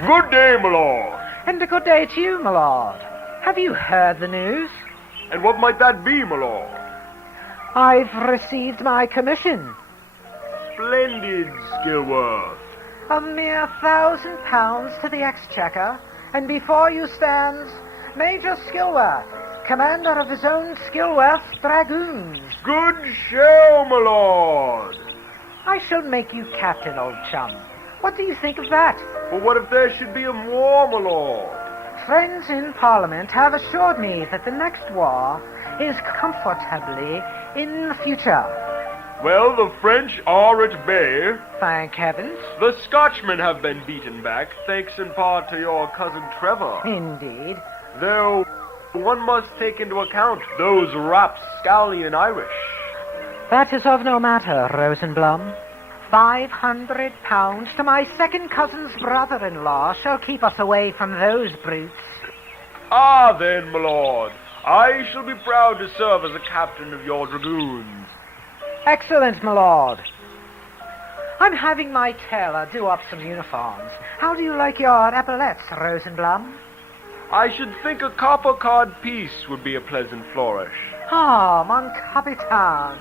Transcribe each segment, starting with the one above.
Good day, my lord. And a good day to you, my lord. Have you heard the news? And what might that be, my lord? I've received my commission. Splendid, Skillworth. A mere £1,000 to the exchequer, and before you stands Major Skillworth, commander of his own Skillworth Dragoons. Good show, my lord. I shall make you captain, old chum. What do you think of that? But what if there should be a war, my lord? Friends in Parliament have assured me that the next war is comfortably in the future. Well, the French are at bay. Thank heavens. The Scotchmen have been beaten back, thanks in part to your cousin Trevor. Indeed. Though one must take into account those rapscallion Irish. That is of no matter, Rosenblum. £500 to my second cousin's brother-in-law shall keep us away from those brutes. Ah, then, my lord, I shall be proud to serve as a captain of your dragoons. Excellent, my lord. I'm having my tailor do up some uniforms. How do you like your epaulettes, Rosenblum? I should think a copper-card piece would be a pleasant flourish. Ah, mon capitan.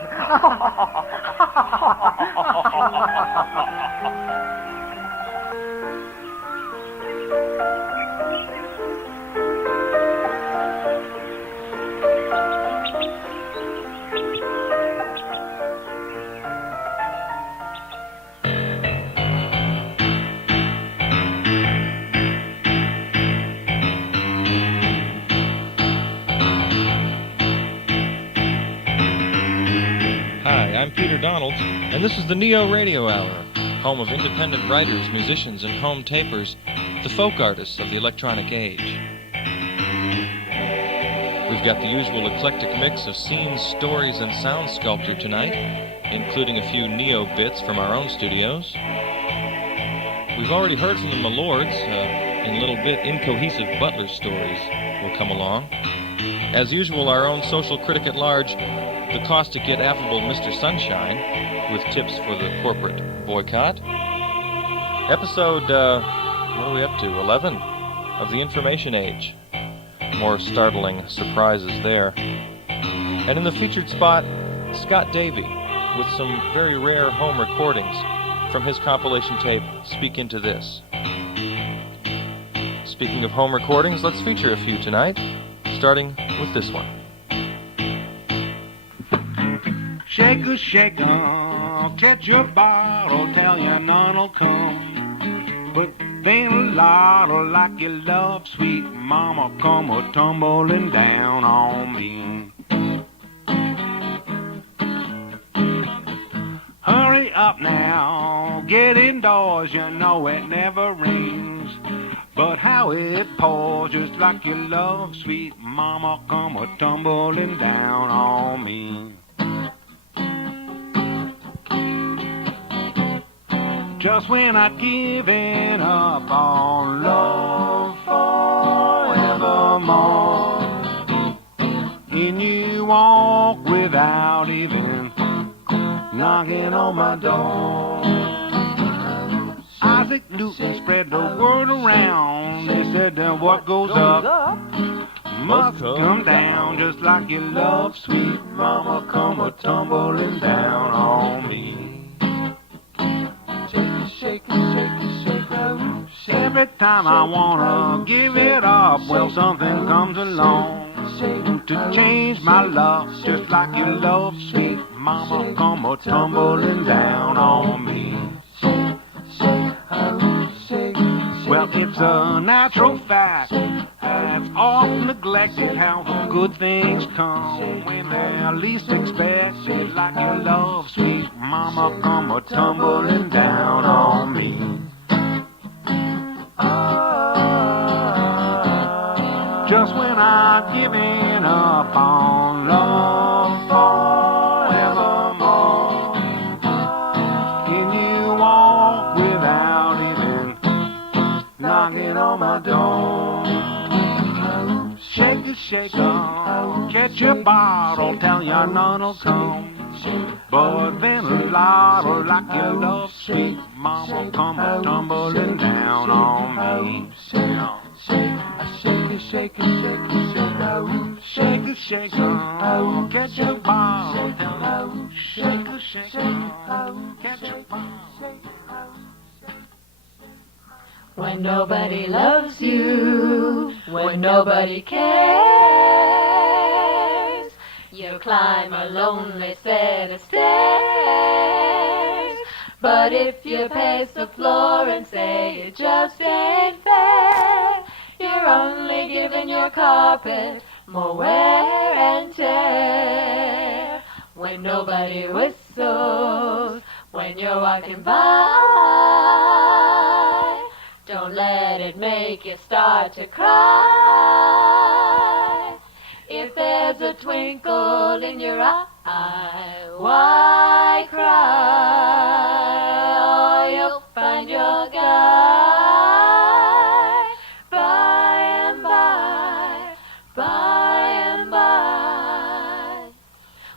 I'm Peter Donald, and this is the NeoRadio Hour, home of independent writers, musicians, and home tapers, the folk artists of the electronic age. We've got the usual eclectic mix of scenes, stories, and sound sculpture tonight, including a few neo bits from our own studios. We've already heard from the Malords. In a little bit, incohesive butler stories will come along. As usual, our own social critic at large, the caustic yet affable Mr. Sunshine, with tips for the corporate boycott. Episode, what are we up to, 11 of the Information Age. More startling surprises there. And in the featured spot, Scott Davey, with some very rare home recordings from his compilation tape, Speak Into This. Speaking of home recordings, let's feature a few tonight, starting with this one. Shaker, shaker, catch your bottle, tell you none'll come. But then a lot'll like your love, sweet mama, come a tumbling down on me. Hurry up now, get indoors, you know it never rains. But how it pours, just like your love, sweet mama, come a tumbling down on me. Just when I'd given up on love forevermore, and you walk without even knocking on my door. Isaac Newton spread the word around. They said that what goes up must come down, just like your love, sweet mama, come a tumbling down on me. Every time I wanna give it up, well, something comes along to change my luck, just like your love, sweet mama, come a tumbling down on me. Well, it's a natural fact that's often neglected, how the good things come when they're least expected, like your love, sweet mama, come a tumbling down on me. Just when I've given up on love forevermore, can you walk without even knocking on my door? Shake it, catch your bottle, tell you none'll come. But then a lot like your love, sweet mama, come a tumbling down on me. Shake it, shake it, shake it, shake it, shake it, catch a ball, shake it, shake it, catch a ball. When nobody loves you, when nobody cares, you climb a lonely set of stairs. But if you pace the floor and say it just ain't fair, you're only giving your carpet more wear and tear. When nobody whistles, when you're walking by, don't let it make you start to cry. If there's a twinkle in your eye, why cry? Or you'll find your guy by and by, by and by.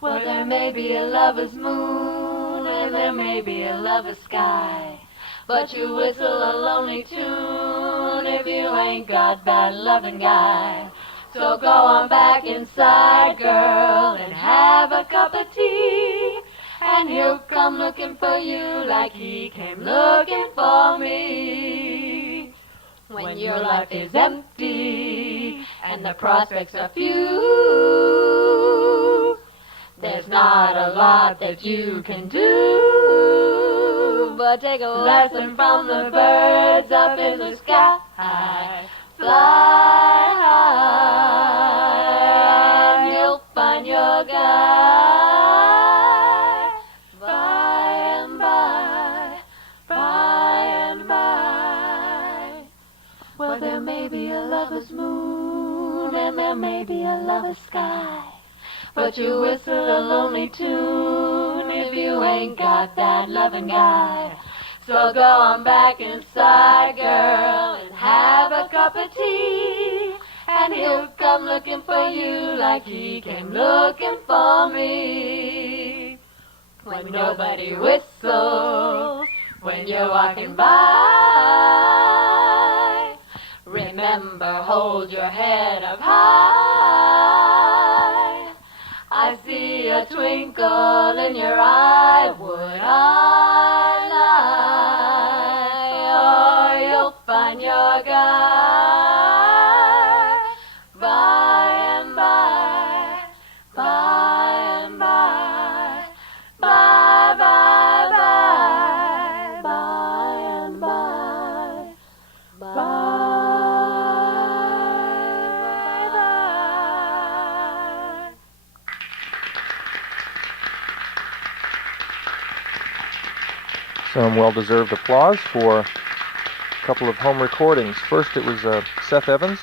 Well, there may be a lover's moon, and there may be a lover's sky, but you whistle a lonely tune if you ain't got that loving guy. So go on back inside, girl, and have a cup of tea, and he'll come looking for you like he came looking for me. When your life is empty and the prospects are few, there's not a lot that you can do but take a lesson from the birds up in the sky. Fly high, and you'll find your guy by and by, by and by. Well, there may be a lover's moon, and there may be a lover's sky, but you whistle a lonely tune if you ain't got that loving guy. So go on back inside, girl, and have a cup of tea, and he'll come looking for you like he came looking for me. When nobody whistles, when you're walking by, remember, hold your head up high. I see a twinkle in your eye, would I lie? Or you'll find your guy by and by, by and by, by, by, by, by and by, by, by. Some well-deserved applause for a couple of home recordings. First it was Seth Evans,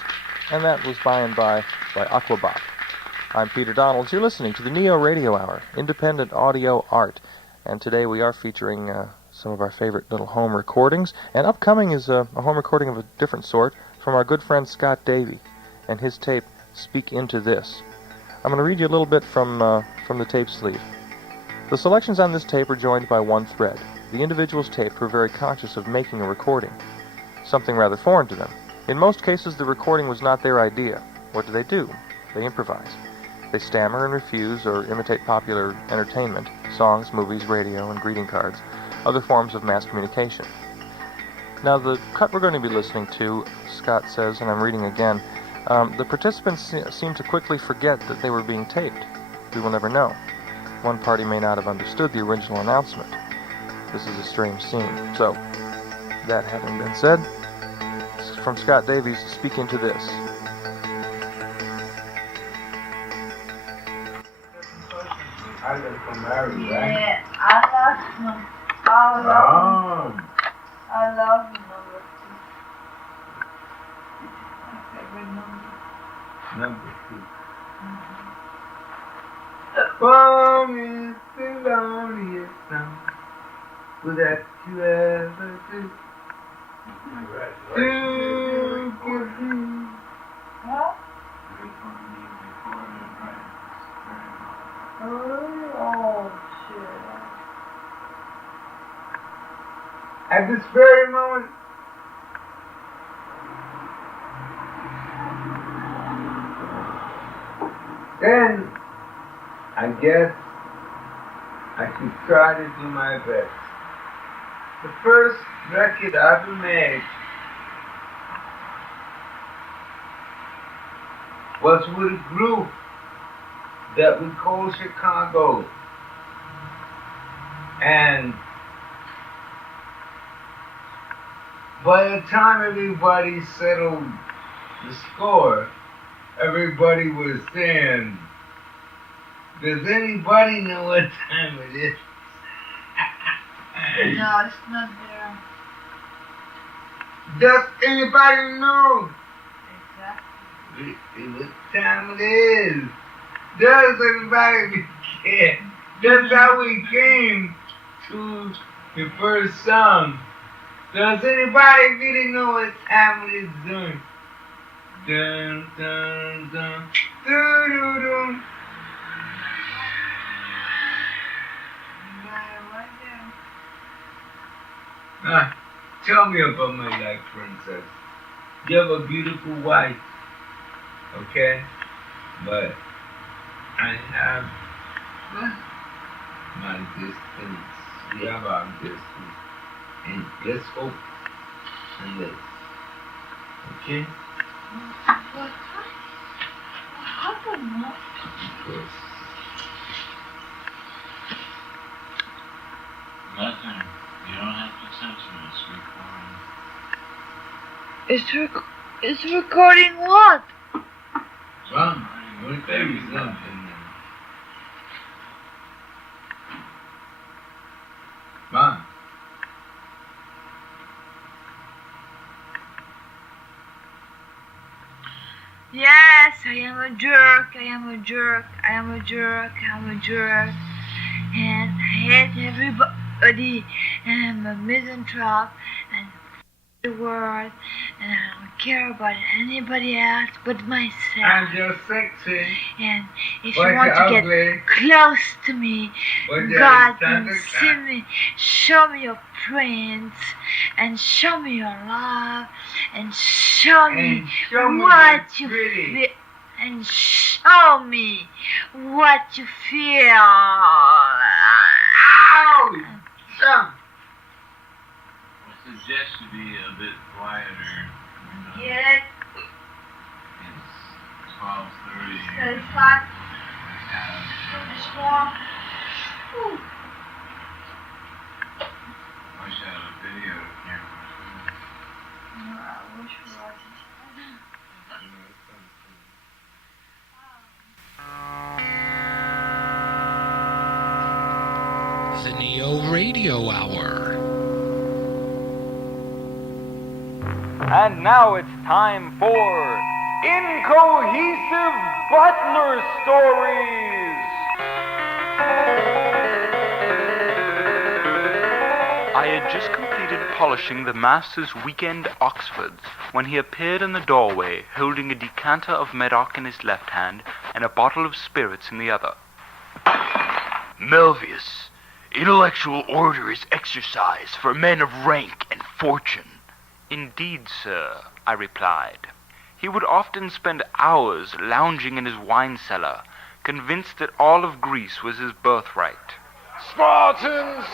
and that was By and By Aquabach. I'm Peter Donalds. You're listening to the NeoRadio Hour, independent audio art. And today we are featuring some of our favorite little home recordings. And upcoming is a home recording of a different sort from our good friend Scott Davey and his tape, Speak Into This. I'm going to read you a little bit from the tape sleeve. The selections on this tape are joined by one thread. The individuals taped were very conscious of making a recording, something rather foreign to them. In most cases, the recording was not their idea. What do? They improvise. They stammer and refuse or imitate popular entertainment, songs, movies, radio, and greeting cards, other forms of mass communication. Now, the cut we're going to be listening to, Scott says, and I'm reading again, the participants seem to quickly forget that they were being taped. We will never know. One party may not have understood the original announcement. This is a strange scene. So, that having been said, from Scott Davies, Speak Into This. I got some married, right? Yeah, I love him. I love him. I love number 2. My favorite number. Number 2. Home is the loneliest song that you ever do. Huh? Oh, At this very moment, then I guess I should try to do my best. The first record I ever made was with a group that we call Chicago. And by the time everybody settled the score, everybody was saying, does anybody know what time it is? No, it's not there. Does anybody know Exactly. what time it is? Does anybody care? That's how we came to the first song. Does anybody really know what time it is doing? Dun dun dun dun dun dun. Right there. Tell me about my life, princess. You have a beautiful wife, okay? But I have my distance. We have our distance. And let's hope and let's. Okay? What? How come not? Because Nothing. You don't have to touch me. It's recording. It's recording what? Mom, I want to tell you something. Mom. Yes, I am a jerk. I am a jerk. I am a jerk. I'm a jerk. And I hate everybody. And I'm a misanthrope. And the world. And I don't care about anybody else but myself. I'm just sexy. And if But you want you're to ugly. get close to me, But you're God standing can see me. Show me your prints. And show me your love. And show me And show me what that you pretty. feel. And show me what you feel. Ow! Jump! I suggest you be a bit quieter. Get it? It's 12:30. It's hot. Yeah, It's warm. Ooh. I wish I had a video camera. No, I wish we watched it. The NeoRadio Hour. And now it's time for Incohesive Butler Stories. I had just completed polishing the Master's weekend Oxfords when he appeared in the doorway holding a decanter of Medoc in his left hand and a bottle of spirits in the other. Melvius, intellectual order is exercise for men of rank and fortune. Indeed, sir, I replied. He would often spend hours lounging in his wine cellar, convinced that all of Greece was his birthright. Spartans,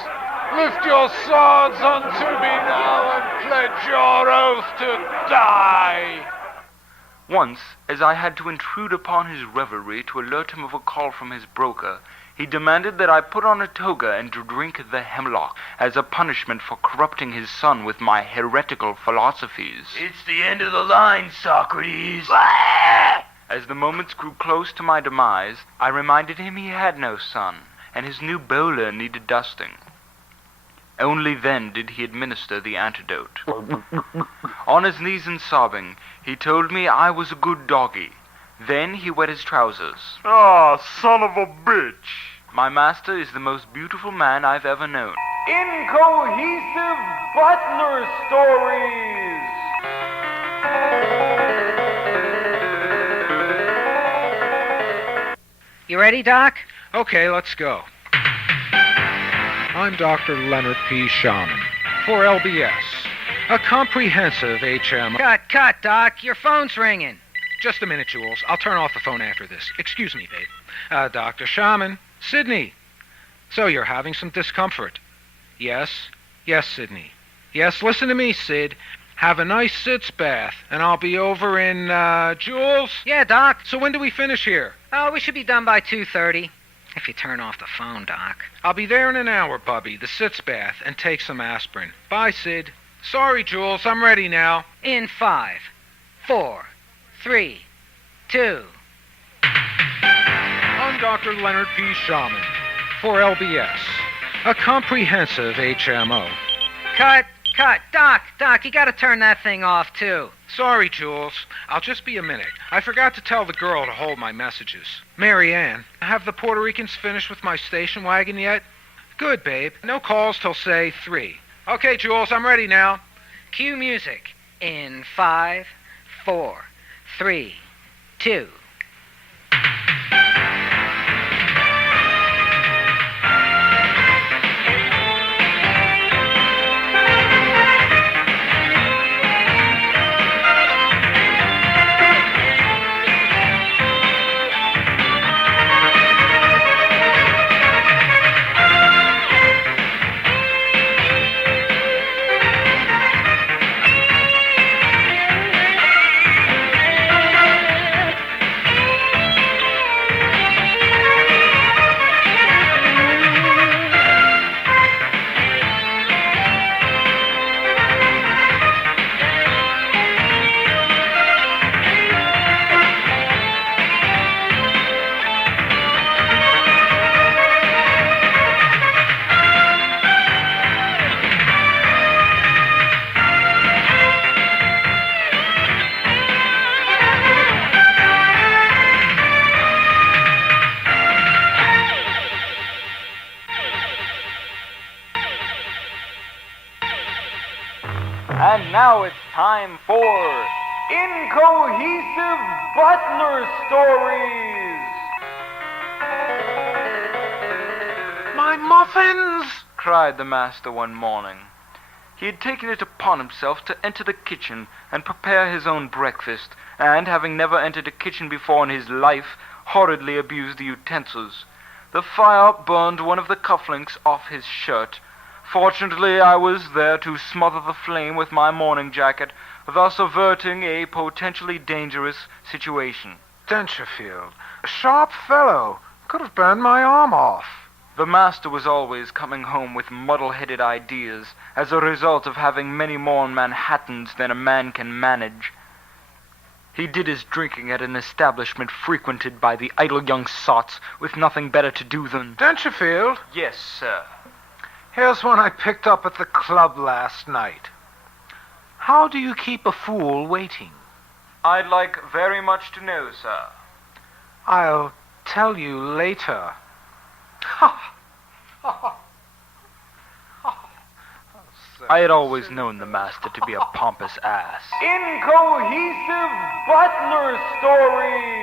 lift your swords unto me now and pledge your oath to die. Once, as I had to intrude upon his revelry to alert him of a call from his broker, he demanded that I put on a toga and drink the hemlock as a punishment for corrupting his son with my heretical philosophies. It's the end of the line, Socrates. As the moments grew close to my demise, I reminded him he had no son, and his new bowler needed dusting. Only then did he administer the antidote. On his knees and sobbing, he told me I was a good doggy. Then he wet his trousers. Ah, son of a bitch! My master is the most beautiful man I've ever known. Incohesive Butler Stories! You ready, Doc? Okay, let's go. I'm Dr. Leonard P. Shaman. for LBS, a comprehensive HM... Cut, Doc. Your phone's ringing. Just a minute, Jules. I'll turn off the phone after this. Excuse me, babe. Dr. Shaman. Sydney. So you're having some discomfort? Yes, Sydney. Yes, listen to me, Sid. Have a nice sitz bath, and I'll be over in, Jules? Yeah, Doc. So when do we finish here? Oh, we should be done by 2:30. If you turn off the phone, Doc. I'll be there in an hour, Bubby, the sitz bath, and take some aspirin. Bye, Sid. Sorry, Jules, I'm ready now. In 5, 4, 3, 2. I'm Dr. Leonard P. Shaman for LBS, a comprehensive HMO. Cut. Doc, you gotta turn that thing off, too. Sorry, Jules. I'll just be a minute. I forgot to tell the girl to hold my messages. Mary Ann, have the Puerto Ricans finished with my station wagon yet? Good, babe. No calls till, say, 3. Okay, Jules, I'm ready now. Cue music. In 5, 4, 3, 2. And now it's time for Incohesive Butler Stories. My muffins! Cried the master one morning. He had taken it upon himself to enter the kitchen and prepare his own breakfast, and, having never entered a kitchen before in his life, horridly abused the utensils. The fire burned one of the cufflinks off his shirt. Fortunately, I was there to smother the flame with my morning jacket, thus averting a potentially dangerous situation. Dencherfield, a sharp fellow. Could have burned my arm off. The master was always coming home with muddle-headed ideas, as a result of having many more Manhattans than a man can manage. He did his drinking at an establishment frequented by the idle young sots with nothing better to do than... Dencherfield? Yes, sir. Here's one I picked up at the club last night. How do you keep a fool waiting? I'd like very much to know, sir. I'll tell you later. I had always known the master to be a pompous ass. Incohesive Butler Stories!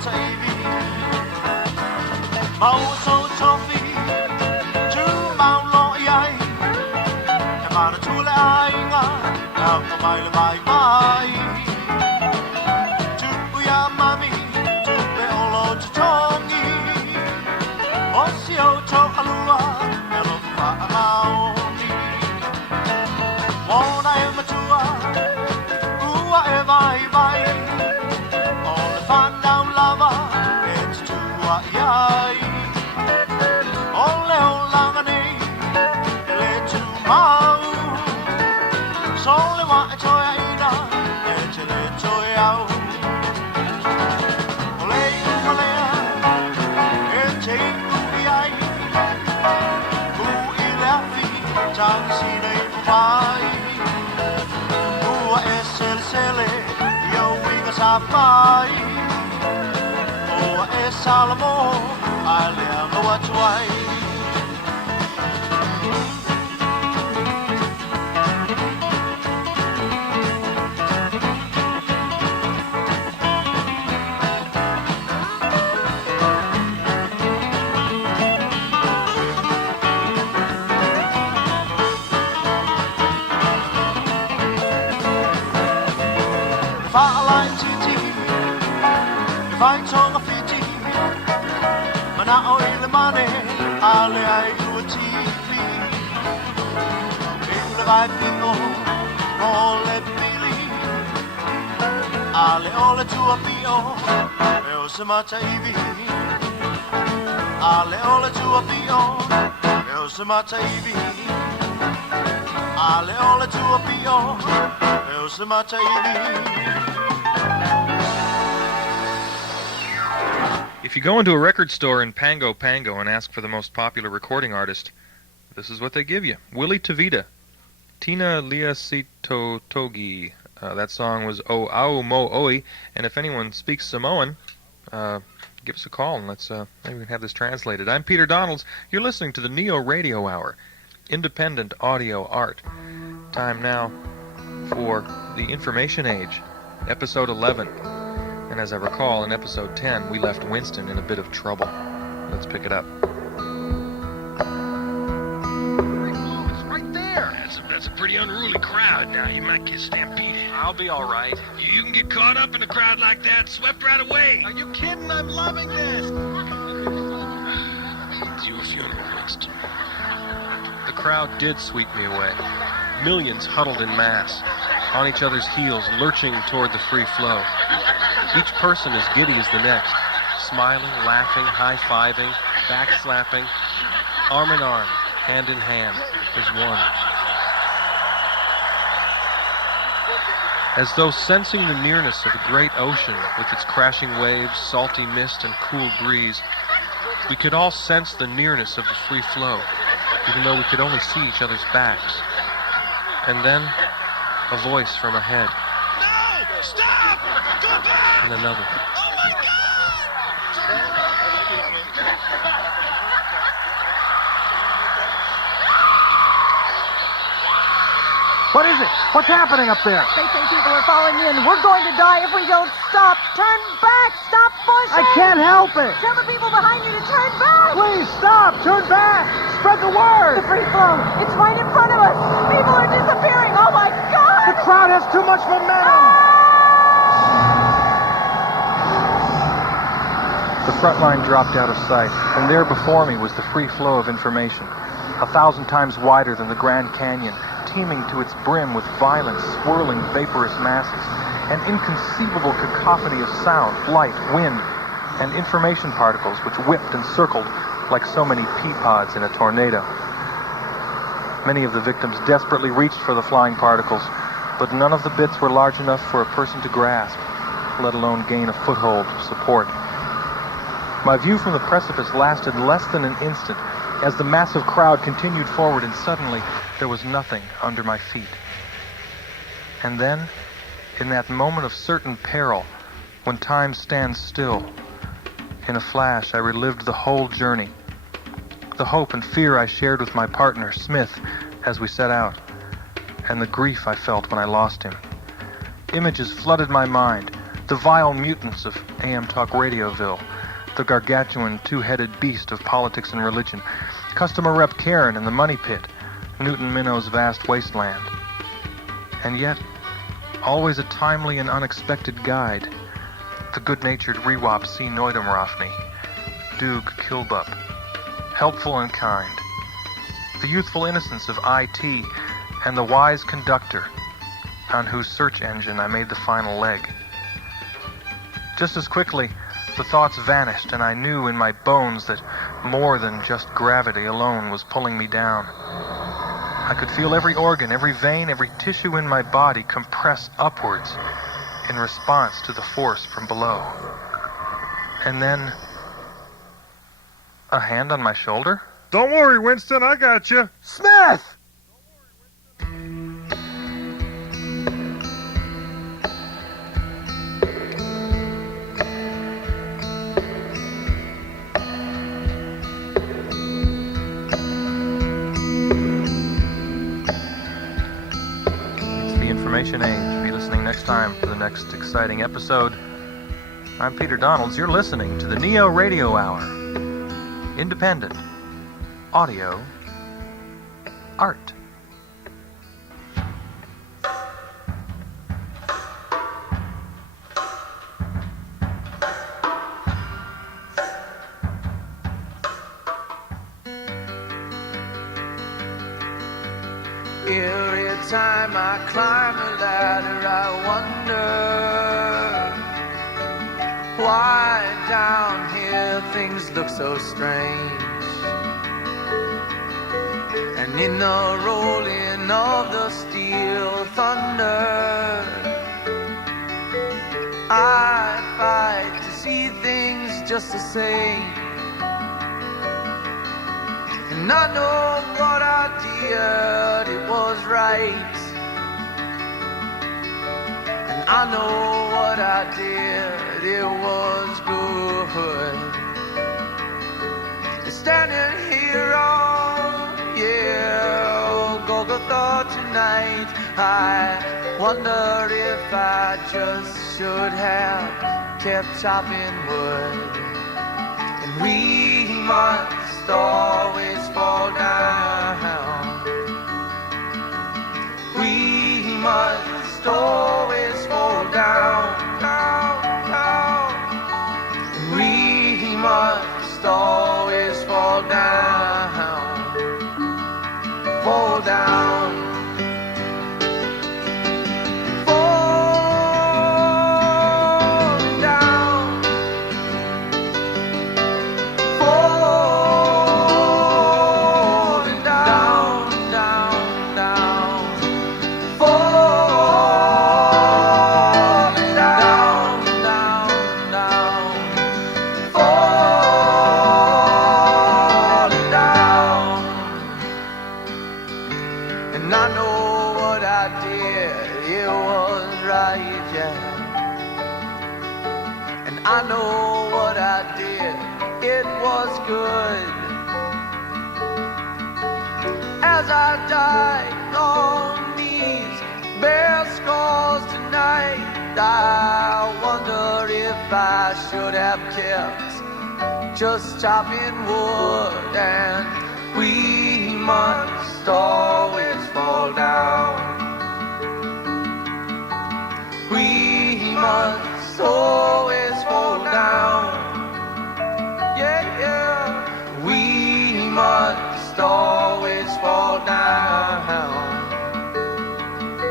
mataivi mau so tofi tu mau lo iai e mana tule ainga na ka mai le mai mai tu ya mami tu pe olo tongi o si o to alua e lo fa mau wona e matua ua e vai vai on the fan down lava it's to iai ole o langani le tu mau sole wa e toia ina e te le toia au ole e te iai u i le afi tang si nei mai ua e sele io winga sa mai ua e salamo ale anga watuai Fa'alain titi, vai tonga fiti, mana o ile mane, ale ai ua tipi. Ile vai pino, ole pili, ale ole tua pio, e o se mata ivi. Ale ole tua pio, e o se mata ivi. Ale ole tua pio, e o se mata ivi. If you go into a record store in Pango Pango and ask for the most popular recording artist, this is what they give you. Willie Tavita, Tina Liasito Togi. That song was O Au Mo Oi, and if anyone speaks Samoan, give us a call and let's maybe we can have this translated. I'm Peter Donalds. You're listening to the NeoRadio Hour, independent audio art. Time now for The Information Age, episode 11. And as I recall, in episode 10, we left Winston in a bit of trouble. Let's pick it up. It's right there. That's a pretty unruly crowd. Now, you might get stampeded. I'll be all right. You can get caught up in a crowd like that, swept right away. Are you kidding? I'm loving this. It's your funeral, Winston. The crowd did sweep me away. Millions huddled in mass, on each other's heels, lurching toward the free flow. Each person as giddy as the next, smiling, laughing, high-fiving, back-slapping, arm in arm, hand in hand, as one. As though sensing the nearness of the great ocean with its crashing waves, salty mist, and cool breeze, we could all sense the nearness of the free flow, even though we could only see each other's backs. And then, a voice from ahead. No! Stop! Go back! And another. Oh my God! What is it? What's happening up there? They say people are falling in. We're going to die if we don't stop. Turn back. Stop pushing. I can't help it. Tell the people behind you to turn back. Please stop. Turn back. Spread the word. The free flow. It's right in front of us. People are disappearing. Oh, my God. The crowd has too much momentum. The front line dropped out of sight, and there before me was the free flow of information, 1,000 times wider than the Grand Canyon, teeming to its brim with violent, swirling, vaporous masses, an inconceivable cacophony of sound, light, wind, and information particles which whipped and circled like so many pea pods in a tornado. Many of the victims desperately reached for the flying particles, but none of the bits were large enough for a person to grasp, let alone gain a foothold of support. My view from the precipice lasted less than an instant as the massive crowd continued forward, and suddenly there was nothing under my feet. And then, in that moment of certain peril, when time stands still, in a flash I relived the whole journey, the hope and fear I shared with my partner, Smith, as we set out, and the grief I felt when I lost him. Images flooded my mind, The vile mutants of AM Talk Radioville, the gargantuan two-headed beast of politics and religion, Customer Rep Karen in the Money Pit, Newton Minnow's vast wasteland. And yet, always a timely and unexpected guide, the good-natured Rewop C. Neudemrofny, Doog Kilbup, helpful and kind, the youthful innocence of IT, and the wise conductor, on whose search engine I made the final leg. Just as quickly, the thoughts vanished, and I knew in my bones that more than just gravity alone was pulling me down. I could feel every organ, every vein, every tissue in my body compress upwards in response to the force from below. And then, a hand on my shoulder? Don't worry, Winston, I got you. Smith! Information Age. Be listening next time for the next exciting episode. I'm Peter Donalds. You're listening to the NeoRadio Hour. Independent. Audio. Art. Every time I climb a ladder, I wonder why down here things look so strange. And in the rolling of the steel thunder, I fight to see things just the same. And I know what I did, it was right. And I know what I did, it was good. And standing here on, Golgotha tonight, I wonder if I just should have kept chopping wood. And we must always fall down. We must always fall down, down, down. We must always fall down, fall down. I know what I did, it was good. As I died on these bare scars tonight, I wonder if I should have kept just chopping wood. And we must always fall down. We must always fall down. Yeah, yeah. We must always fall down.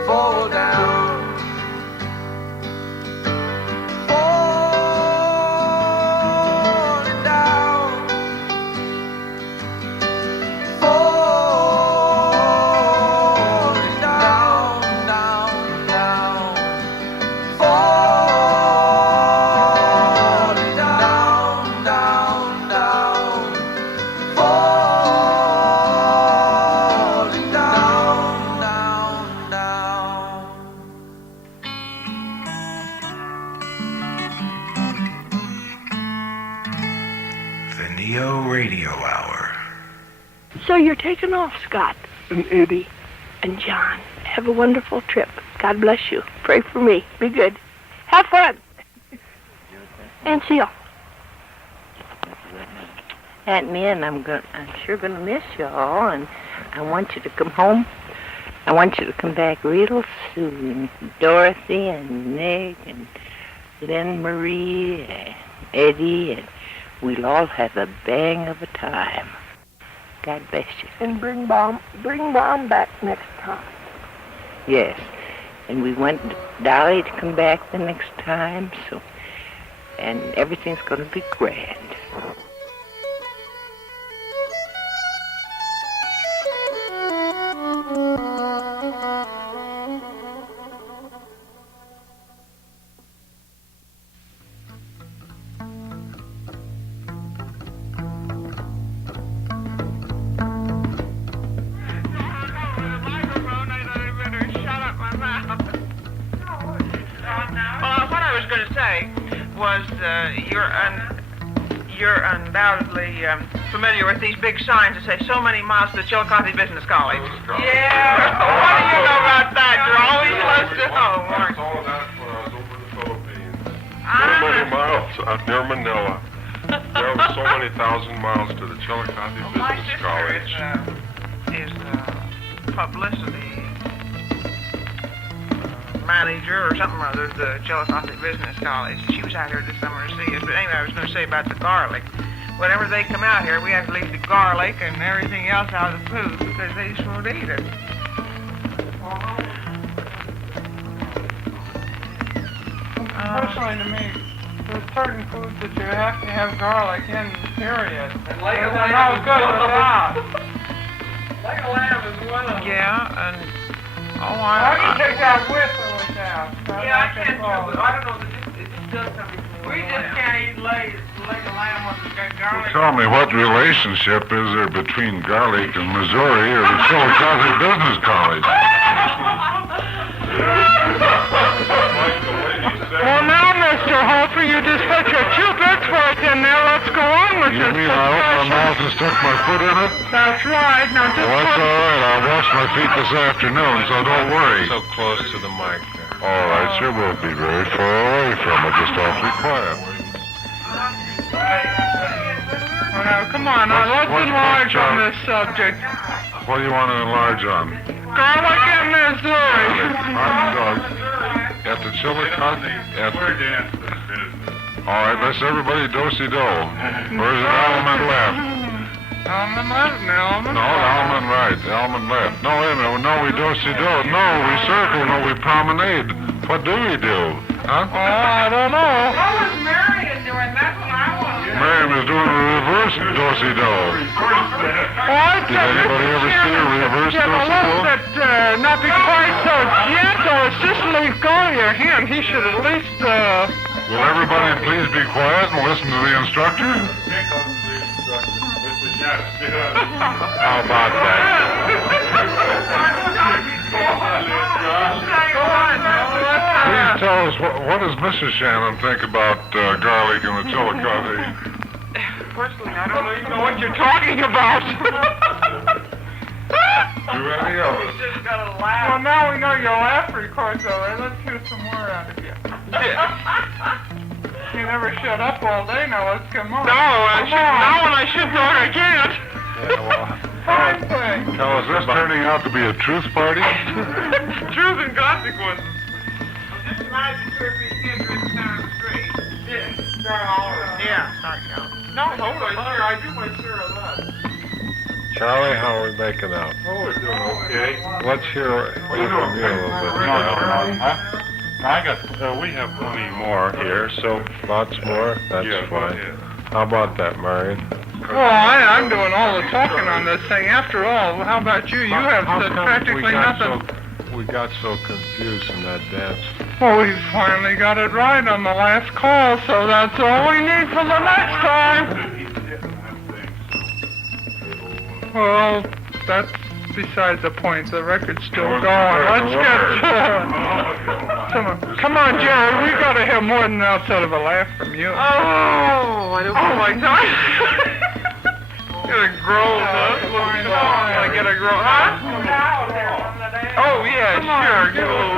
Fall down. Falling down. Falling down, down, down. Falling down, down, down. Falling down, down, down. The NeoRadio Hour. So you're taking off, Scott and Eddie and John. Have a wonderful trip. God bless you. Pray for me. Be good. Have fun. And see y'all. Aunt Nan, I'm sure gonna miss y'all, and I want you to come home. I want you to come back real soon. Dorothy and Nick and Lynn Marie and Eddie, and we'll all have a bang of a time. God bless you. And bring Mom back next time. Yes, and we want Dolly to come back the next time, so, and everything's gonna be grand. You're undoubtedly familiar with these big signs that say so many miles to the Chillicothe Business College. Yeah. What do you know about that? You're always close to home, aren't you? I saw that when I was over in the Philippines. So many miles near Manila. There were so many thousand miles to the Chillicothe Business College. Is publicity manager or something or other of the Chillicothe Business College. She was out here this summer to see us. But anyway, I was going to say about the garlic. Whenever they come out here, we have to leave the garlic and everything else out of the food because they just won't eat it. Personally, to me, there's certain foods that you have to have garlic in, period. And leg of lamb no good without. Leg of lamb is one of them. Yeah, and Why do you take that with or without? Yeah, I can't do it. I don't know. It just does something. We just can't eat leg of lamb with the garlic. Tell me, what relationship is there between garlic and Missouri or the Chillicothe Business College? Well, now, Mr. Hofer, you just put your 2 bits worth in there. Let's go on with this. You mean I opened my mouth and stuck my foot in it? That's right. Now, just well, that's all right. I'll wash my feet this afternoon, so don't worry. So close to the mic there. All right, sure, we'll be very far away from it. Just awfully quiet. Well, now, come on. Now, let's enlarge on this subject. What do you want to enlarge on? Garlic in Missouri. At the Chillicothe? All right, let's everybody do-si-do. Where's the almond left? Almond left, Almond. No, almond right, almond left. No, wait a minute. No, we do-si-do. No, we circle. No, we promenade. What do we do? Huh? Oh, I don't know. What was Marion doing? That's what I want. Marion is doing a reverse do-si-do. Did anybody ever see a reverse do-si-do? Not be quite so gentle. It's just let go of your hand. He should at least, Will everybody please be quiet and listen to the instructor? How about that? Please tell us, what does Mrs. Shannon think about garlic in the Chillicothe? Personally, I don't even know what you're talking about. Do any of us? Just gotta laugh. Well, now we know you'll laugh for your course over. Let's hear some more out of you. You never shut up all day. Now let's come on. No, I should talk. I can't. Yeah, well, fine thing. Is this turning out to be a truth party? Truth and consequences. Just imagine 2 or 3 kids running down the street. Yeah, start all around. Yeah, start yelling. No, hold on. I do my share of that. Charlie, how are we making out? Oh, we're doing okay. Let's hear from you a little bit. We have plenty more here, so lots more. That's fine. How about that, Marion? Well, I'm doing all the talking on this thing. After all, how about you? You have said practically nothing. We got so confused in that dance. Well, we finally got it right on the last call, so that's all we need for the next time. Well, that's beside the point. The record's still going. Let's get come on, Jerry. We gotta hear more than outside of a laugh from you. Oh, I don't know my God. Get a growl, huh? I get a growl, huh? Oh, yeah, sure. Get a little.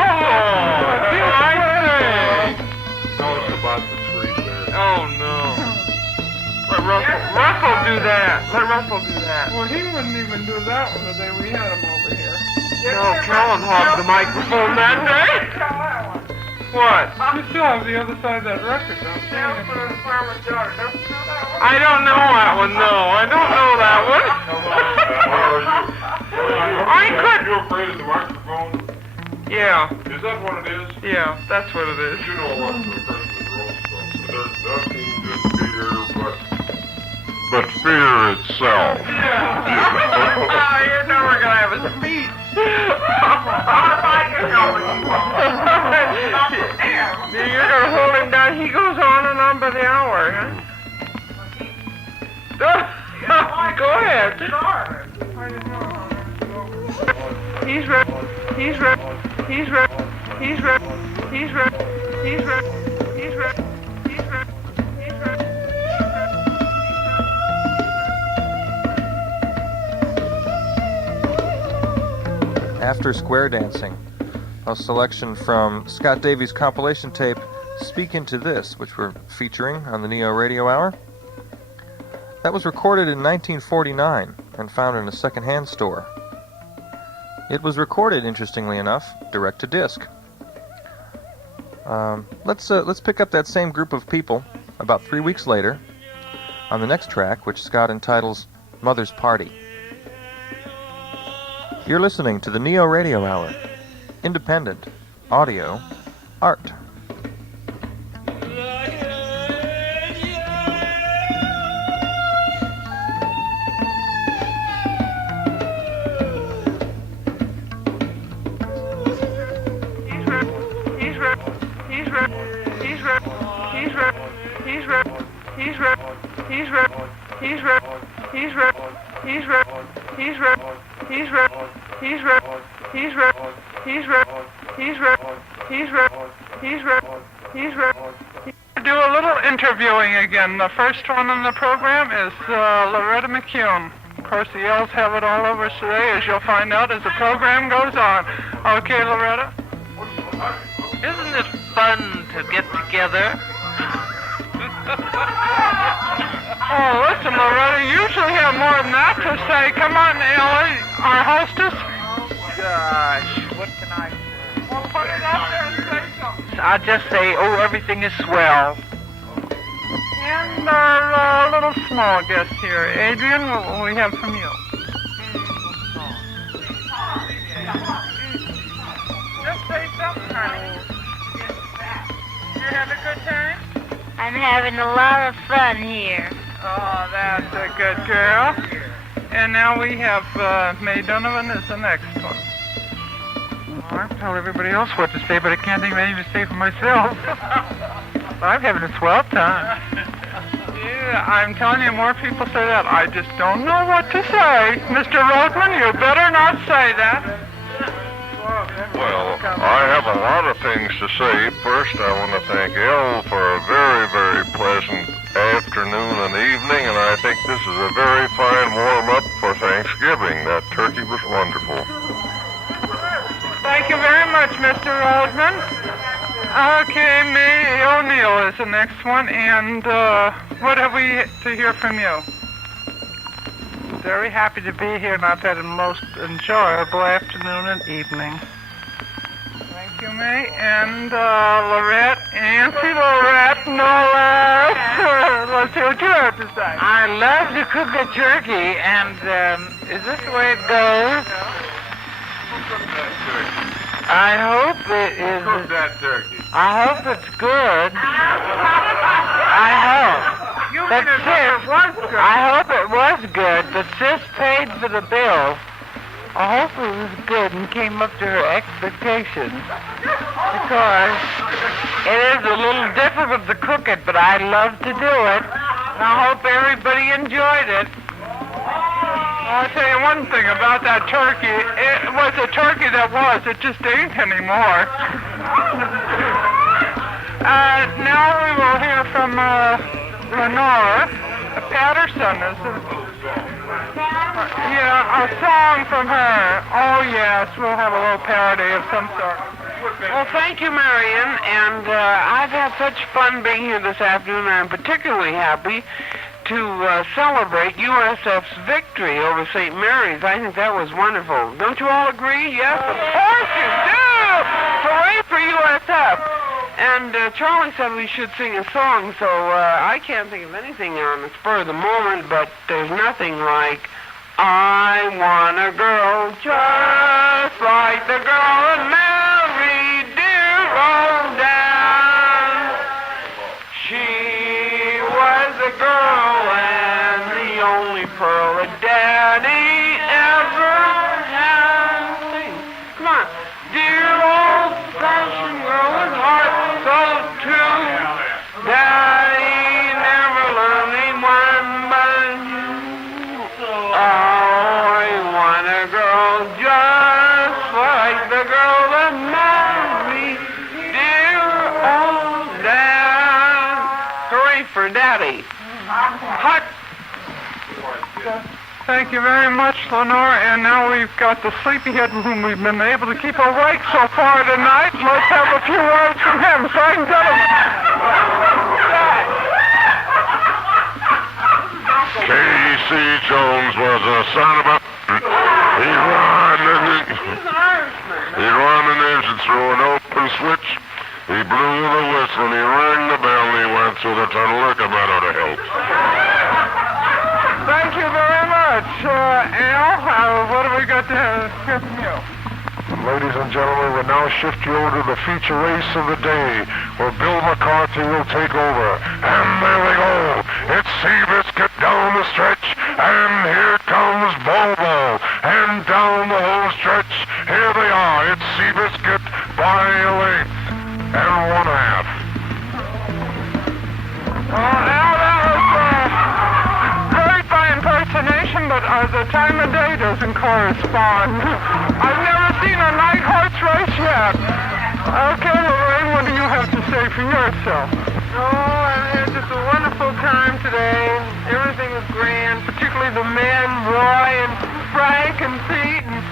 Tell us about the 3 bears. Oh, let Russell do that. Let Russell do that. Well, he wouldn't even do that one the day we had him over here. No, Carolyn hogged the microphone that day. What? You still have the other side of that record, don't you? I don't know that one, no. I don't know that one. I could. Are you afraid of the microphone? Yeah. Is that what it is? Yeah, that's what it is. You know what the President Roosevelt said. There's nothing to fear but fear itself. You're never going to have a speech. You're going to hold him down. He goes on and on by the hour, huh? Go ahead. He's ready. He's ready. He's ready. He's ready. He's ready. He's ready. He's ready. He's ready. He's ready. After Square Dancing, a selection from Scott Davies' compilation tape Speak Into This, which we're featuring on the Neo Radio Hour. That was recorded in 1949 and found in a second-hand store. It was recorded, interestingly enough, direct-to-disc. Let's pick up that same group of people about 3 weeks later on the next track, which Scott entitles Mother's Party. You're listening to the Neo Radio Hour. Independent audio art. Do a little interviewing again. The first one on the program is Loretta McCune. Of course, the L's have it all over us today, as you'll find out as the program goes on. Okay, Loretta? Isn't it fun to get together? Oh, listen, Loretta, you usually have more than that to say. Come on, Ellie, our hostess. Gosh, what can I say? Well, put it up there and say something. I'll just say, oh, everything is swell. And our little small guest here, Adrian, what will we have from you? Just say something, honey. You have a good time? I'm having a lot of fun here. Oh, that's a good girl. And now we have May Donovan is the next one. Well, I'll tell everybody else what to say, but I can't even say for myself. I'm having a swell time. Yeah, I'm telling you, more people say that. I just don't know what to say. Mr. Rodman, you better not say that. Well, I have a lot of things to say. First, I want to thank Elle for a very, very pleasant afternoon and evening, and I think this is a very fine warm-up for Thanksgiving. That turkey was wonderful. Thank you very much, Mr. Rodman. Okay, May O'Neill is the next one, and what have we to hear from you? Very happy to be here, and I've had a most enjoyable afternoon and evening. Thank you, May. And Lorette, Auntie Lorette, no less. Let's hear what you have to say. I love to cook a turkey, and is this the way it goes? I hope it is. Cook that turkey. I hope it's good. I hope. But Sis, I hope it was good, but Sis paid for the bill. I hope it was good and came up to her expectations. Because it is a little difficult to cook it, but I love to do it. And I hope everybody enjoyed it. I'll tell you one thing about that turkey. It was a turkey that was. It just ain't anymore. Now we will hear from Lenore Patterson. A song from her. Oh, yes, we'll have a little parody of some sort. Well, thank you, Marion, and I've had such fun being here this afternoon. I'm particularly happy to celebrate USF's victory over St. Mary's. I think that was wonderful. Don't you all agree? Yes, of course you do! Hooray for USF! And Charlie said we should sing a song, so I can't think of anything on the spur of the moment, but there's nothing like I want a girl just like the girl that Mary dear rolled down. She was a girl and the only pearl that Daddy ever had. Sing. Come on. Dear old-fashioned girl with heart so true. Daddy never loved anyone but you. Oh, I want a girl just like the girl that Mary dear old Dad. Hooray for Daddy. Hot. Thank you very much, Lenore. And now we've got the sleepyhead whom we've been able to keep awake so far tonight. Let's have a few words from him. Ladies and gentlemen. K.C. Jones was a son of a... He'd run an engine through an open switch. He blew the whistle and he rang the bell and he went through the tunnel like a man ought to help. Thank you very much. Al, what have we got to hear from you? Ladies and gentlemen, we'll now shift you over to the feature race of the day, where Bill McCarthy will take over. And there they go. It's Seabiscuit down the stretch, and here comes Bobo. And down the whole stretch, here they are. It's Seabiscuit by a length and 1/2. Al, that was great by impersonation, but the time of day doesn't correspond. I've never seen a night horse race yet. Okay, Lorraine, what do you have to say for yourself? Oh, I had just a wonderful time today. Everything was grand, particularly the men, Roy and Frank and Pete and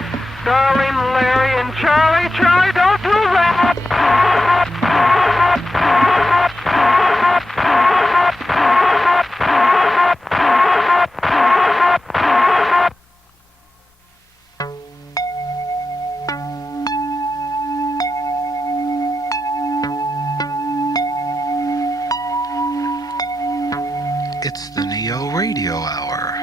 Darlene, Larry and Charlie. Charlie, don't do that! It's the NeoRadio Hour.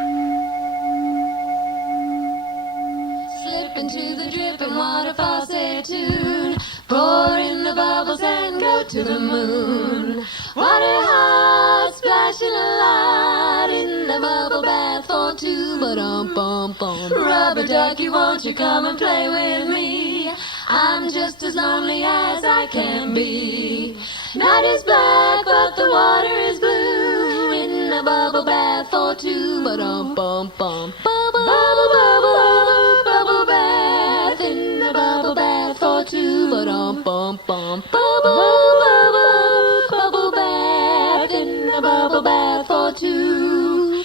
Slip into the dripping water faucet tune. Pour in the bubbles and go to the moon. Water hot, splashing a lot in the bubble bath for two. Ba-dum-bum-bum. Rubber ducky, won't you come and play with me? I'm just as lonely as I can be. Night is black, but the water is blue. In the bubble bath for two. Ba-dum-bum-bum. Bubble, bubble, bubble, bubble bath. In the bubble bath for two. Ba-dum-bum-bum. Bubble, bubble, bubble bath. In the bubble bath for two.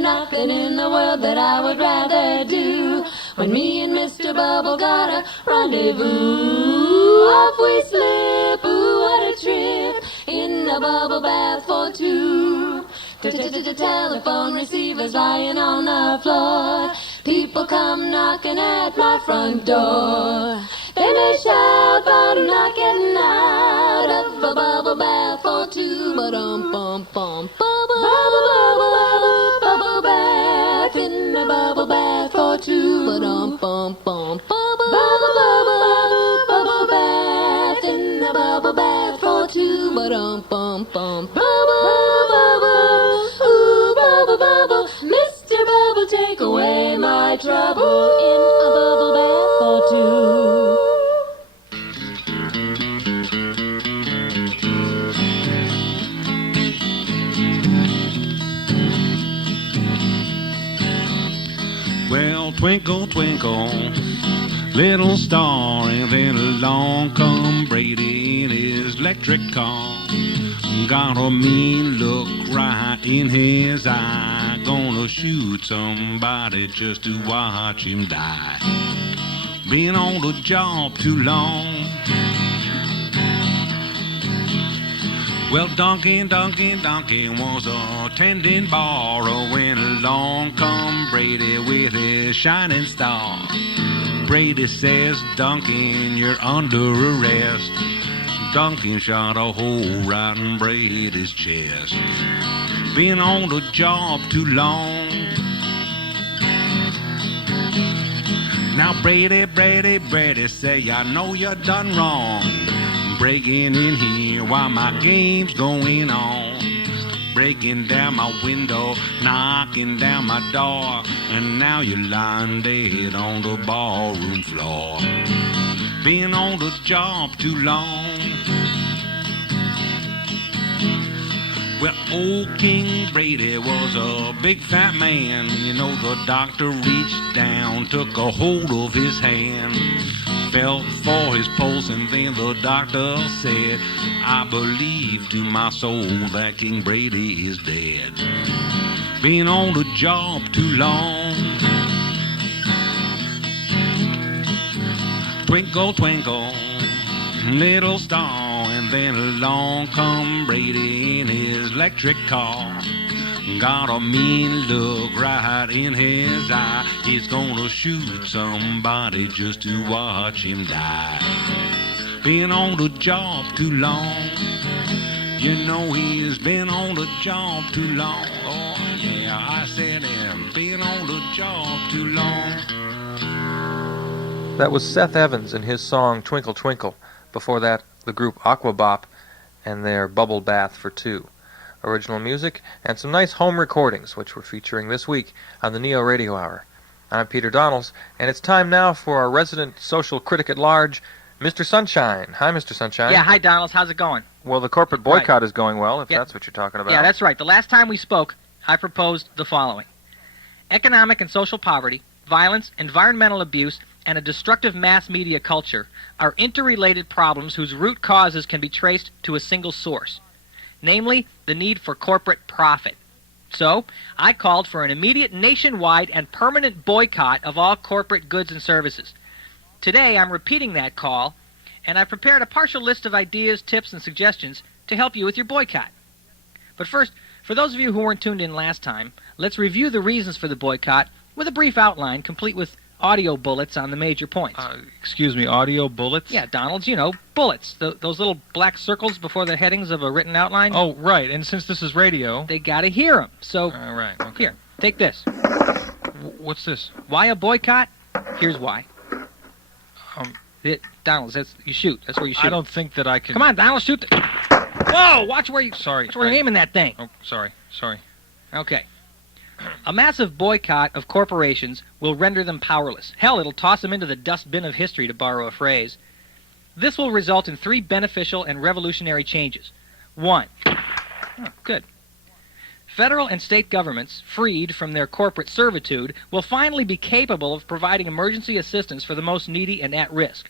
Nothing in the world that I would rather do. When me and Mr. Bubble got a rendezvous, off we slip, ooh, what a trip, in the bubble bath for two. Telephone receivers lying on the floor, people come knocking at my front door. They may shout, but I'm not getting out of a bubble bath for two. Ba-dum-bum-bum. Bubble, bubble, bubble, bubble bath in the bubble bath for two. Ba-dum-bum-bum. Bubble, bubble, bubble, bubble bath in the bubble bath for two. Ba-dum-bum-bum. Bubble, bubble, ooh, bubble, bubble. Mr. Bubble, take away my trouble in a bubble bath for two. Well, twinkle, twinkle, little star, and then along come Brady in his electric car. Got a mean look right in his eye, gonna shoot somebody just to watch him die. Been on the job too long, Well, Donkey was a tending bar when along come Brady with his shining star. Brady says, Duncan, you're under arrest. Duncan shot a hole right in Brady's chest. Been on the job too long. Now Brady say, I know you done wrong. Breaking in here while my game's going on. Breaking down my window, knocking down my door, and now you're lying dead on the ballroom floor. Been on the job too long. Well, old King Brady was a big fat man. You know, the doctor reached down, took a hold of his hand, felt for his pulse, and then the doctor said, I believe to my soul that King Brady is dead. Been on the job too long. Twinkle, twinkle, little star, and then along come Brady in his electric car. Got a mean look right in his eye. He's gonna shoot somebody just to watch him die. Been on the job too long. You know he's been on the job too long. Oh yeah, I said him. Been on the job too long. That was Seth Evans and his song Twinkle Twinkle. Before that, the group Aquabop and their Bubble Bath for Two. Original music and some nice home recordings, which we're featuring this week on the Neo Radio Hour. I'm Peter Donalds, and it's time now for our resident social critic at large, Mr. Sunshine. Hi, Mr. Sunshine. Yeah, hi, Donalds. How's it going? Well, the corporate boycott is going well, if that's what you're talking about. Yeah, that's right. The last time we spoke, I proposed the following. Economic and social poverty, violence, environmental abuse, and a destructive mass media culture are interrelated problems whose root causes can be traced to a single source, namely the need for corporate profit. So, I called for an immediate nationwide and permanent boycott of all corporate goods and services. Today, I'm repeating that call, and I've prepared a partial list of ideas, tips, and suggestions to help you with your boycott. But first, for those of you who weren't tuned in last time, let's review the reasons for the boycott with a brief outline, complete with audio bullets on the major points. Excuse me, audio bullets? Yeah, Donalds, you know, bullets. Those little black circles before the headings of a written outline. Oh, right, and since this is radio... They gotta hear them, so... right, okay. Here, take this. What's this? Why a boycott? Here's why. Donalds, you shoot. That's where you shoot. I don't think that I can... Come on, Donalds, shoot the... Whoa, watch where you... Sorry. Watch where you're aiming that thing. Oh, sorry. Okay. A massive boycott of corporations will render them powerless. Hell, it'll toss them into the dustbin of history, to borrow a phrase. This will result in 3 beneficial and revolutionary changes. 1. Good. Federal and state governments, freed from their corporate servitude, will finally be capable of providing emergency assistance for the most needy and at risk.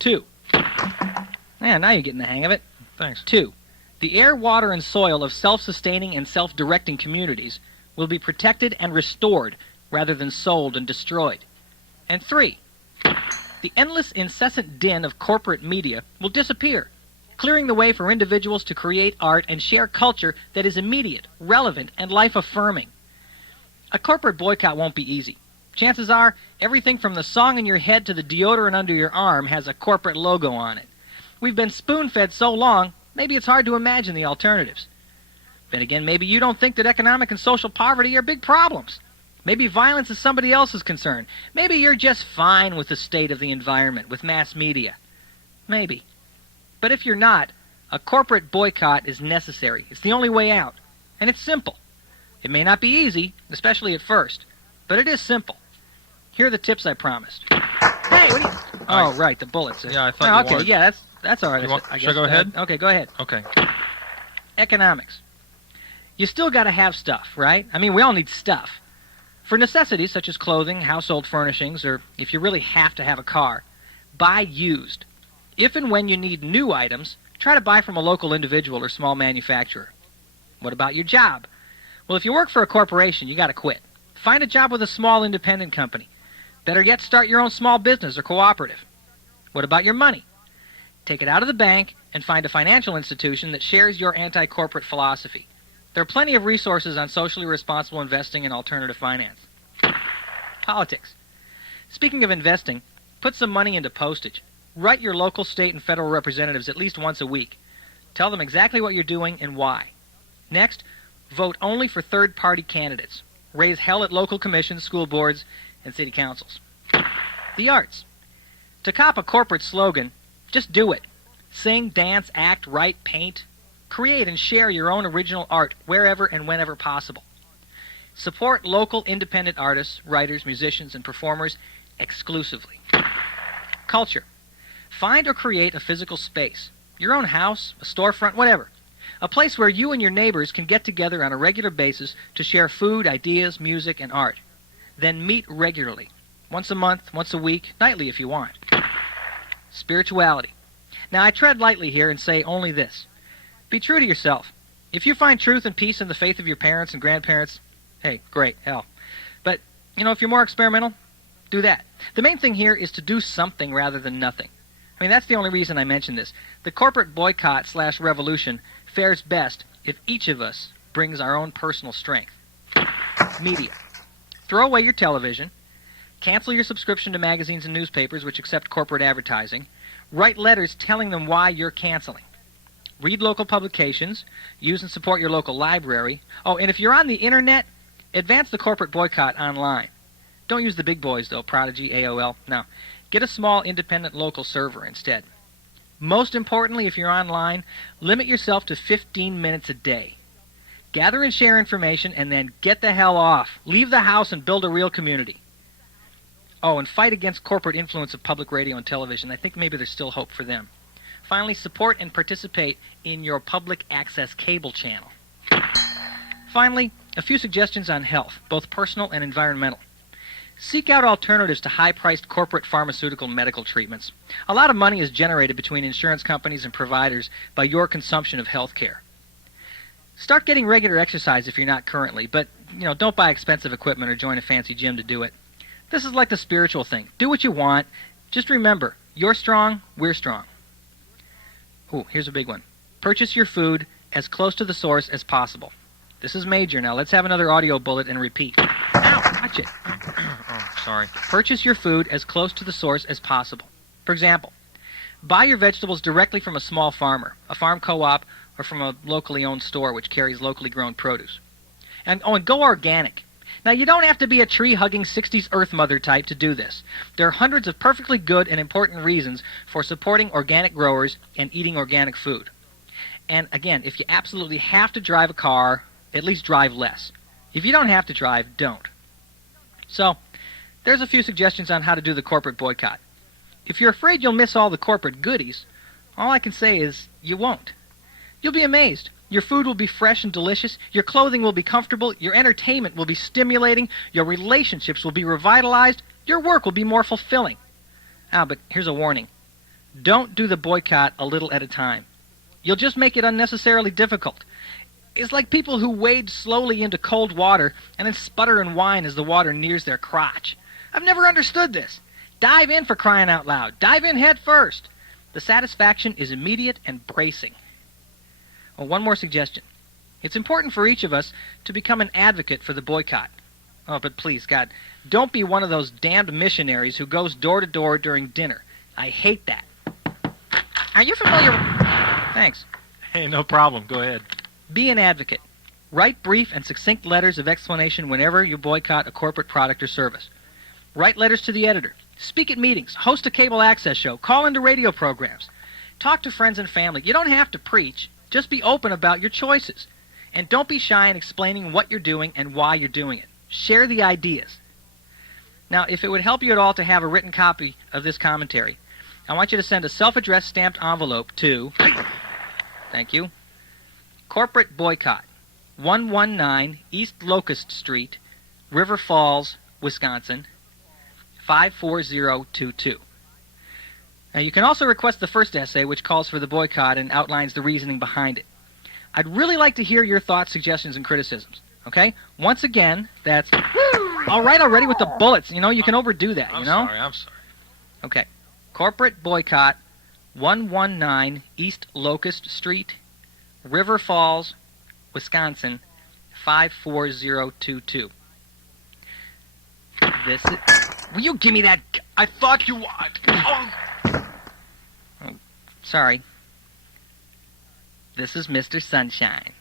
2. Yeah, now you're getting the hang of it. Thanks. 2. The air, water, and soil of self-sustaining and self-directing communities will be protected and restored rather than sold and destroyed. And 3, the endless, incessant din of corporate media will disappear, clearing the way for individuals to create art and share culture that is immediate, relevant, and life-affirming. A corporate boycott won't be easy. Chances are, everything from the song in your head to the deodorant under your arm has a corporate logo on it. We've been spoon-fed so long, maybe it's hard to imagine the alternatives. Then again, maybe you don't think that economic and social poverty are big problems. Maybe violence is somebody else's concern. Maybe you're just fine with the state of the environment, with mass media. Maybe. But if you're not, a corporate boycott is necessary. It's the only way out. And it's simple. It may not be easy, especially at first, but it is simple. Here are the tips I promised. Hey, what are you... Oh, right, the bullets. Yeah, I thought you wanted... Okay, yeah, that's all right. Should I go ahead? Okay, go ahead. Okay. Economics. You still got to have stuff, right? I mean, we all need stuff. For necessities such as clothing, household furnishings, or if you really have to have a car, buy used. If and when you need new items, try to buy from a local individual or small manufacturer. What about your job? Well, if you work for a corporation, you got to quit. Find a job with a small independent company. Better yet, start your own small business or cooperative. What about your money? Take it out of the bank and find a financial institution that shares your anti-corporate philosophy. There are plenty of resources on socially responsible investing and alternative finance. Politics. Speaking of investing, put some money into postage. Write your local, state, and federal representatives at least once a week. Tell them exactly what you're doing and why. Next, vote only for third-party candidates. Raise hell at local commissions, school boards, and city councils. The arts. To cop a corporate slogan, just do it. Sing, dance, act, write, paint. Create and share your own original art wherever and whenever possible. Support local independent artists, writers, musicians, and performers exclusively. Culture. Find or create a physical space. Your own house, a storefront, whatever. A place where you and your neighbors can get together on a regular basis to share food, ideas, music, and art. Then meet regularly. Once a month, once a week, nightly if you want. Spirituality. Now, I tread lightly here and say only this. Be true to yourself. If you find truth and peace in the faith of your parents and grandparents, hey, great, hell. But, if you're more experimental, do that. The main thing here is to do something rather than nothing. I mean, that's the only reason I mention this. The corporate boycott/revolution fares best if each of us brings our own personal strength. Media. Throw away your television. Cancel your subscription to magazines and newspapers which accept corporate advertising. Write letters telling them why you're canceling. Read local publications. Use and support your local library. Oh, and if you're on the internet, advance the corporate boycott online. Don't use the big boys, though, Prodigy, AOL. No. Get a small, independent local server instead. Most importantly, if you're online, limit yourself to 15 minutes a day. Gather and share information, and then get the hell off. Leave the house and build a real community. Oh, and fight against corporate influence of public radio and television. I think maybe there's still hope for them. Finally, support and participate in your public access cable channel. Finally, a few suggestions on health, both personal and environmental. Seek out alternatives to high-priced corporate pharmaceutical medical treatments. A lot of money is generated between insurance companies and providers by your consumption of health care. Start getting regular exercise if you're not currently, but, don't buy expensive equipment or join a fancy gym to do it. This is like the spiritual thing. Do what you want. Just remember, you're strong, we're strong. Ooh, here's a big one. Purchase your food as close to the source as possible. This is major now. Let's have another audio bullet and repeat. Ow, watch it. Oh, sorry. Purchase your food as close to the source as possible. For example, buy your vegetables directly from a small farmer, a farm co-op, or from a locally owned store which carries locally grown produce. And go organic. Now, you don't have to be a tree-hugging 60s Earth Mother type to do this. There are hundreds of perfectly good and important reasons for supporting organic growers and eating organic food. And again, if you absolutely have to drive a car, at least drive less. If you don't have to drive, don't. So, there's a few suggestions on how to do the corporate boycott. If you're afraid you'll miss all the corporate goodies, all I can say is you won't. You'll be amazed. Your food will be fresh and delicious, your clothing will be comfortable, your entertainment will be stimulating, your relationships will be revitalized, your work will be more fulfilling. But here's a warning. Don't do the boycott a little at a time. You'll just make it unnecessarily difficult. It's like people who wade slowly into cold water and then sputter and whine as the water nears their crotch. I've never understood this. Dive in, for crying out loud. Dive in head first. The satisfaction is immediate and bracing. Well, one more suggestion. It's important for each of us to become an advocate for the boycott. Oh, but please, God, don't be one of those damned missionaries who goes door to door during dinner. I hate that. Are you familiar with... Thanks. Hey, no problem. Go ahead. Be an advocate. Write brief and succinct letters of explanation whenever you boycott a corporate product or service. Write letters to the editor. Speak at meetings. Host a cable access show. Call into radio programs. Talk to friends and family. You don't have to preach. Just be open about your choices. And don't be shy in explaining what you're doing and why you're doing it. Share the ideas. Now, if it would help you at all to have a written copy of this commentary, I want you to send a self-addressed stamped envelope to... Thank you. Corporate Boycott, 119 East Locust Street, River Falls, Wisconsin, 54022. Now, you can also request the first essay, which calls for the boycott and outlines the reasoning behind it. I'd really like to hear your thoughts, suggestions, and criticisms. Okay? Once again, that's... All right already with the bullets. You can overdo that, I'm you know? I'm sorry. Okay. Corporate Boycott, 119 East Locust Street, River Falls, Wisconsin, 54022. This is... Will you give me that... I thought you... Oh. Oh, sorry. This is Mr. Sunshine.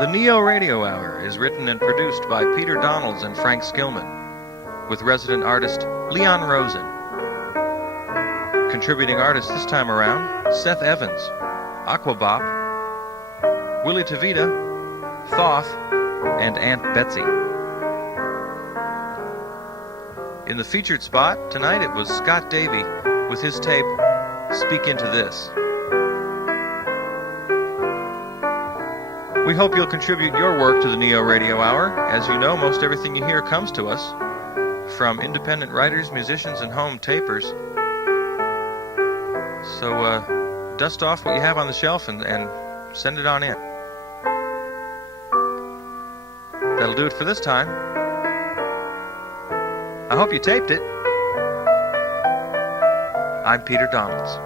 The NeoRadio Hour is written and produced by Peter Donalds and Frank Skillman, with resident artist Leon Rosen. Contributing artists this time around, Seth Evans, Aquabop, Willie Tavita, Thoth, and Aunt Betsy. In the featured spot, tonight it was Scott Davey with his tape, Speak Into This. We hope you'll contribute your work to the Neo Radio Hour. As you know, most everything you hear comes to us from independent writers, musicians, and home tapers. So dust off what you have on the shelf and send it on in. That'll do it for this time. I hope you taped it. I'm Peter Donalds.